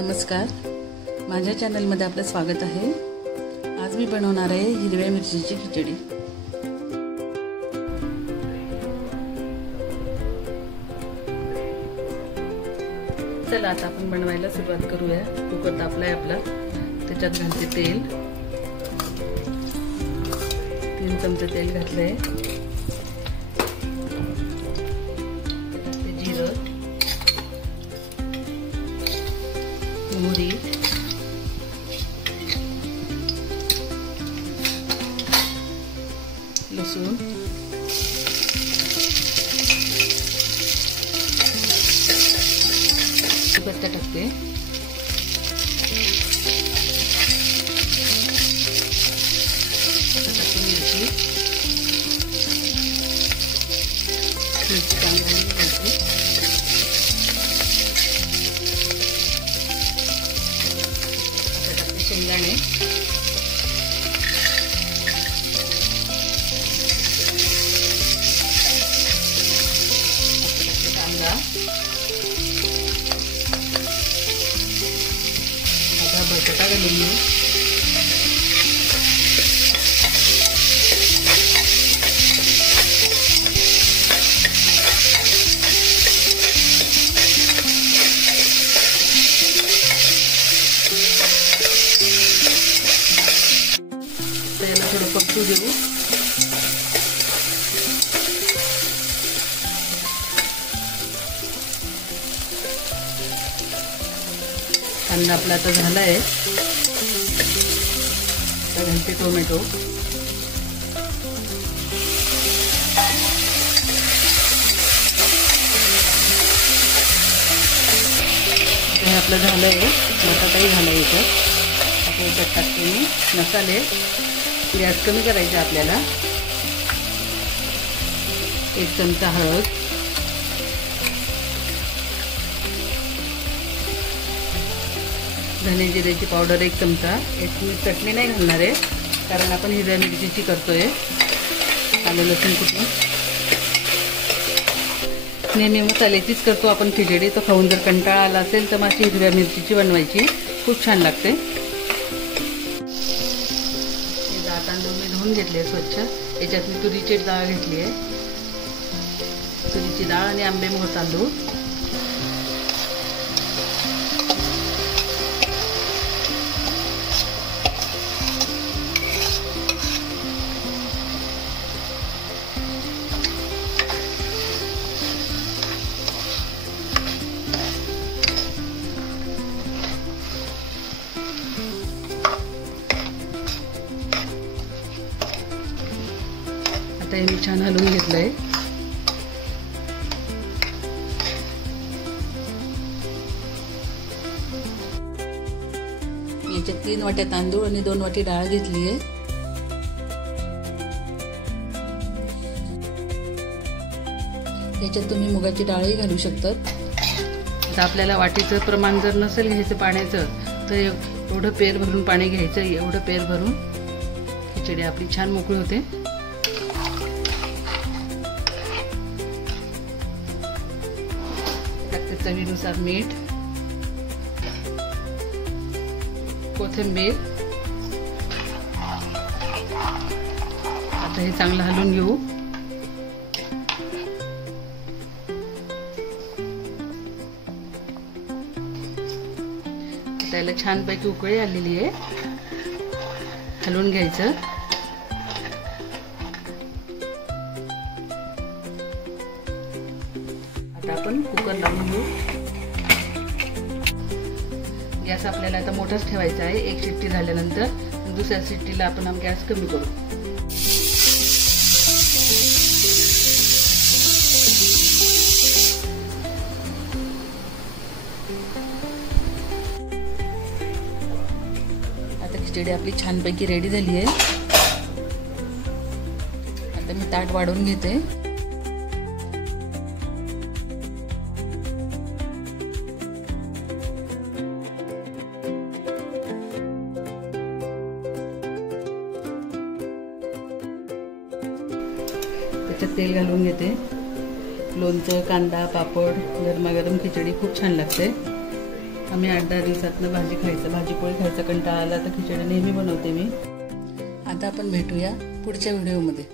नमस्कार, माझ्या चॅनलमध्ये आपलं स्वागत आहे। आज मी बनवणार आहे हिरव्या मिरचीची खिचडी। चला आता आपण बनवायला सुरुवात करूया। कुकर तापलाय आपला, त्याच्यात घालते तेल। 3 चमचे तेल घातलंय। जिरं, मोहरी, लसूण, कढीपत्ता टाकते। मिरची चांगली घालते। शेंगदाणे, कांदा, आता बटाटा घालून घेऊ। याला थोडं पकू देऊ। कांदा आपला आता झालाय। आता घालते टोमॅटो। हे आपलं झालंय। बटाटाही झाला याच्यात। आता याच्यात टाकते मी मसाले। गॅस कमी करायचा आपल्याला। 1 चमचा हळद, धने जिऱ्याची पावडर 1 चमचा। याची चटणी नाही घालणार आहे, कारण आपण हिरव्या मिरचीची करतोय। आलं लसूण कुटून नेहमी मसाल्याचीच करतो आपण खिचडी, तर खाऊन जर कंटाळा आला असेल तर माझी हिरव्या मिरचीची बनवायची, खूप छान लागते। तांदूळ मी धुवून घेतले स्वच्छ। याच्यात मी तुरीची डाळ घेतली आहे। तुरीची डाळ आणि आंबेमोहर तांदूळ। आता हे मी छान हलवून घेतलंय। याच्यात 3 वाट्या तांदूळ आणि 2 वाटी डाळ घेतली आहे। याच्यात तुम्ही मुगाची डाळही घालू शकतात। आता आपल्याला वाटीचं प्रमाण जर नसेल घ्यायचं पाण्याचं, तर एवढं पेर भरून पाणी घ्यायचं। एवढं पेर भरून खिचडी आपली छान मोकळी होते। चवीनुसार मीठ, कोथिंबीर। आता हे चांगलं हलवून घेऊ। त्याला छानपैकी उकळी आलेली आहे। हलवून घ्यायचं। आता आपण कुकर लावून घेऊ। गॅस आपल्याला आता मोठाच ठेवायचा आहे। 1 शिट्टी झाल्यानंतर दुसऱ्या शिट्टीला आपण गॅस कमी करू। आता खिचडी आपली छानपैकी रेडी झाली आहे। आता मी ताट वाढवून घेते। त्याच्यात तेल घालून घेते। लोणचं, कांदा, पापड, गरमागरम खिचडी खूप छान लागते। आम्ही 8-10 दिवसातनं भाजी पोळी खायचा कंटाळा आला तर खिचडी नेहमी बनवते मी. आता आपण भेटूया पुढच्या व्हिडिओमध्ये.